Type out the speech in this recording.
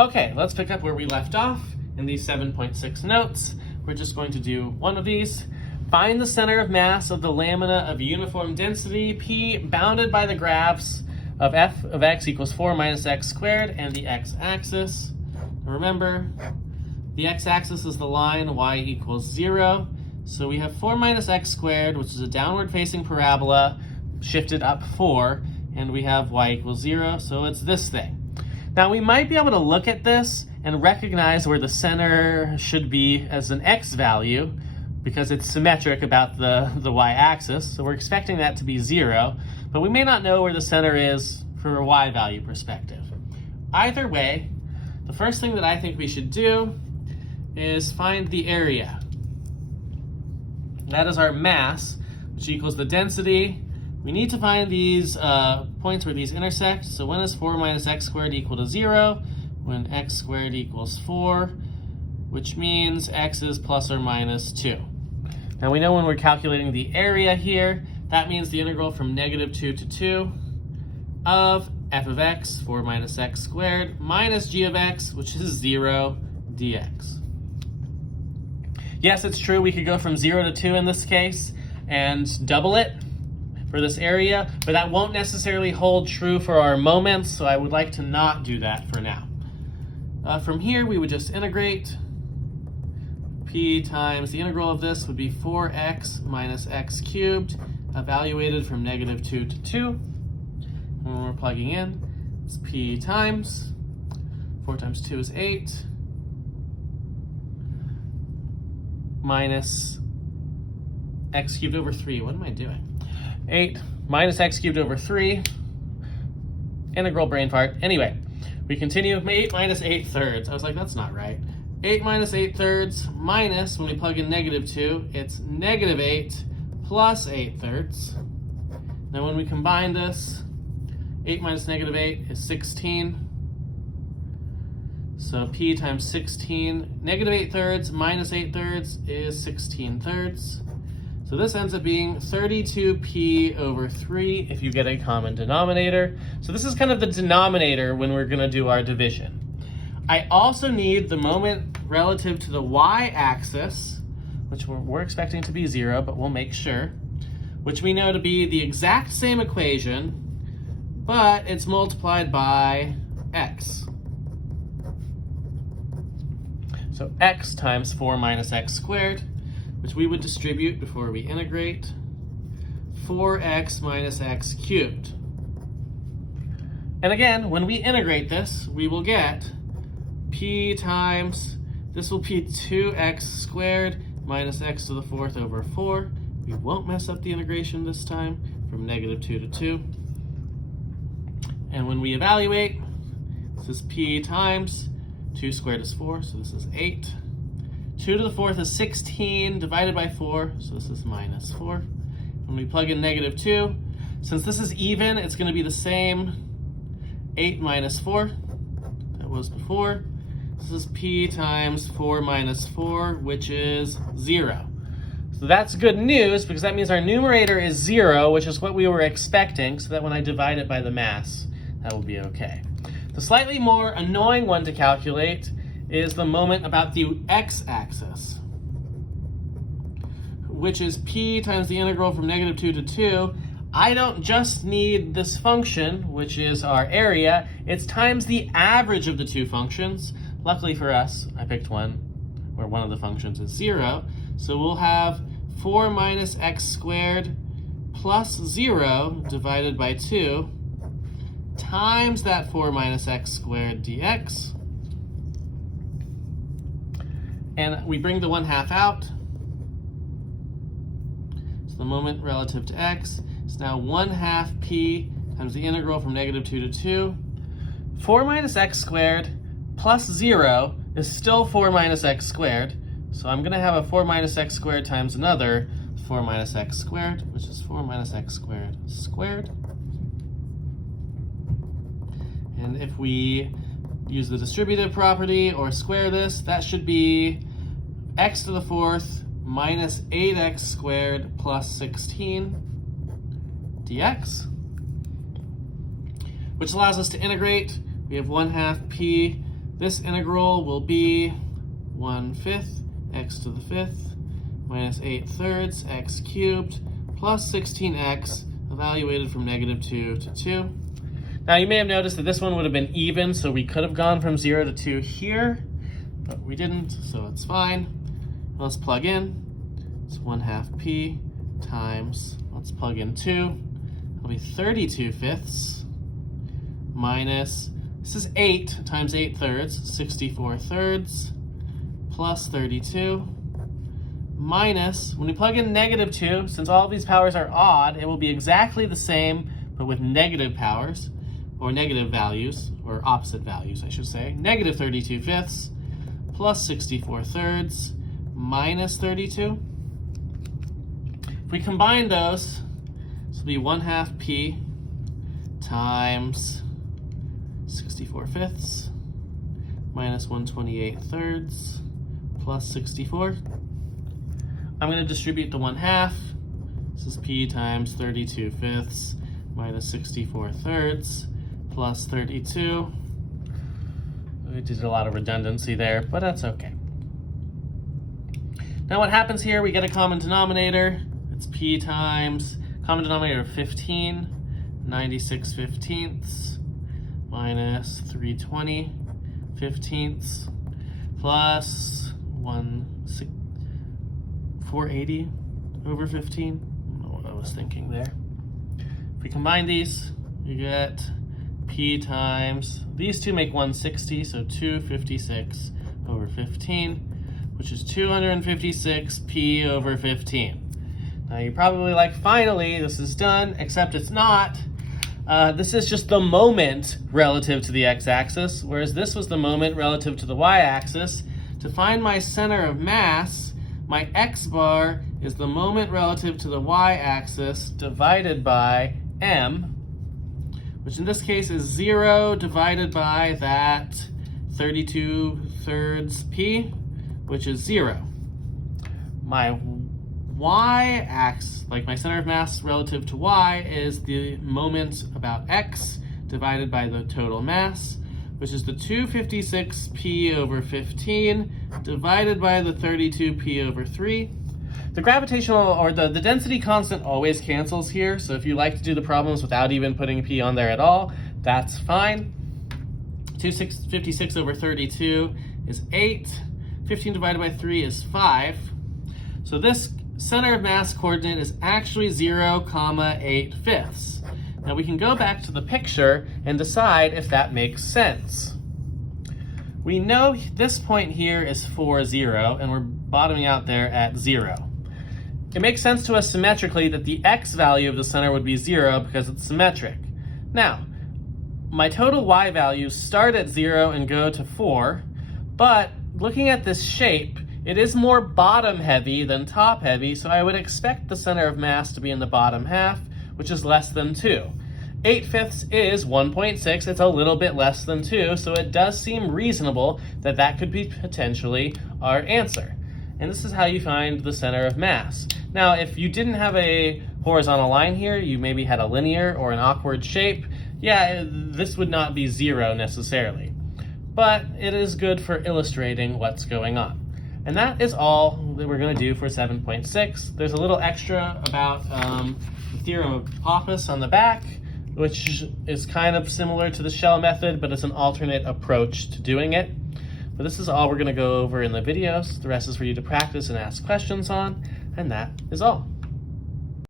Okay, let's pick up where we left off in these 7.6 notes. We're just going to do one of these. Find the center of mass of the lamina of uniform density P bounded by the graphs of f of x equals 4 minus x squared and the x-axis. Remember, the x-axis is the line y equals 0. So we have 4 minus x squared, which is a downward-facing parabola, shifted up 4, and we have y equals 0, so it's this thing. Now we might be able to look at this and recognize where the center should be as an x value because it's symmetric about the y-axis, so we're expecting that to be 0, but we may not know where the center is from a y value perspective. Either way, the first thing that I think we should do is find the area. That is our mass, which equals the density. We need to find these points where these intersect. So when is 4 minus x squared equal to 0? When x squared equals 4, which means x is plus or minus 2. Now we know when we're calculating the area here, that means the integral from -2 to 2 of f of x, 4 minus x squared, minus g of x, which is 0 dx. Yes, it's true, we could go from 0 to 2 in this case and double it for this area, but that won't necessarily hold true for our moments, so I would like to not do that for now. From here, we would just integrate. P times the integral of this would be 4x minus x cubed, evaluated from -2 to 2. And when we're plugging in, it's P times 4 times 2 is 8, minus x cubed over 3. What am I doing? 8 minus x cubed over 3. Integral brain fart. Anyway, we continue with 8 minus 8 thirds. I was like, that's not right. 8 minus 8 thirds minus, when we plug in -2, it's -8 plus 8 thirds. Now when we combine this, 8 minus -8 is 16. So P times 16, -8 thirds minus 8 thirds is 16 thirds. So this ends up being 32p over 3 if you get a common denominator. So this is kind of the denominator when we're going to do our division. I also need the moment relative to the y-axis, which we're expecting to be 0, but we'll make sure, which we know to be the exact same equation, but it's multiplied by x. So x times 4 minus x squared, which we would distribute before we integrate, 4x minus x cubed. And again, when we integrate this, we will get p times, this will be 2x squared minus x to the 4th over 4. We won't mess up the integration this time, from -2 to 2. And when we evaluate, this is p times 2 squared is 4, so this is 8. 2 to the 4th is 16 divided by 4, so this is minus 4. When we plug in -2, since this is even, it's going to be the same 8 minus 4 that was before. This is p times 4 minus 4, which is 0. So that's good news because that means our numerator is 0, which is what we were expecting, so that when I divide it by the mass, that will be okay. The slightly more annoying one to calculate is the moment about the x-axis, which is p times the integral from -2 to 2. I don't just need this function, which is our area, it's times the average of the two functions. Luckily for us, I picked one where one of the functions is 0, so we'll have 4 minus x squared plus 0 divided by 2 times that 4 minus x squared dx. And we bring the 1/2 out. So the moment relative to x is now 1/2 p times the integral from -2 to 2. 4 minus x squared plus 0 is still 4 minus x squared. So I'm going to have a 4 minus x squared times another 4 minus x squared, which is 4 minus x squared squared. And if we use the distributive property or square this, that should be x to the 4th minus 8x squared plus 16 dx, which allows us to integrate. We have 1/2 p this integral will be 1/5 x to the 5th minus 8/3 x cubed plus 16x evaluated from -2 to 2. Now you may have noticed that this one would have been even, so we could have gone from 0 to 2 here, but we didn't, so it's fine. Let's plug in. It's 1/2 p times, let's plug in 2. It'll be 32/5 minus, this is 8 times 8/3, 64/3 plus 32 minus, when we plug in -2, since all of these powers are odd, it will be exactly the same, but with negative powers, or negative values, or opposite values, I should say. -32/5 plus 64/3 minus 32. If we combine those, this will be 1/2 p times 64/5 minus 128/3 plus 64. I'm going to distribute the 1/2. This is p times 32/5 minus 64/3 plus 32. We did a lot of redundancy there, but that's okay. Now what happens here, we get a common denominator. It's p times, common denominator of 15, 96/15 minus 320/15 plus 480/15. I don't know what I was thinking there. If we combine these, you get p times, these two make 160, so 256/15, which is 256 p/15. Now you're probably like, finally, this is done, except it's not. This is just the moment relative to the x-axis, whereas this was the moment relative to the y-axis. To find my center of mass, my x-bar is the moment relative to the y-axis divided by m, which in this case is 0 divided by that 32/3 p, which is 0. My y-axis, like my center of mass relative to y, is the moment about x divided by the total mass, which is the 256 p/15 divided by the 32 p/3. The gravitational, or the density constant always cancels here, so if you like to do the problems without even putting p on there at all, that's fine. 256/32 is 8. 15 divided by 3 is 5. So this center of mass coordinate is actually 0,8/5. Now we can go back to the picture and decide if that makes sense. We know this point here is 4, 0, and we're bottoming out there at 0. It makes sense to us symmetrically that the x value of the center would be 0 because it's symmetric. Now, my total y values start at 0 and go to 4, but looking at this shape, it is more bottom heavy than top heavy, so I would expect the center of mass to be in the bottom half, which is less than 2. 8/5 is 1.6, it's a little bit less than 2, so it does seem reasonable that that could be potentially our answer. And this is how you find the center of mass. Now, if you didn't have a horizontal line here, you maybe had a linear or an awkward shape, yeah, this would not be 0 necessarily. But it is good for illustrating what's going on. And that is all that we're going to do for 7.6. There's a little extra about the theorem of Pappus on the back, which is kind of similar to the shell method, but it's an alternate approach to doing it. But this is all we're going to go over in the videos. The rest is for you to practice and ask questions on, and that is all.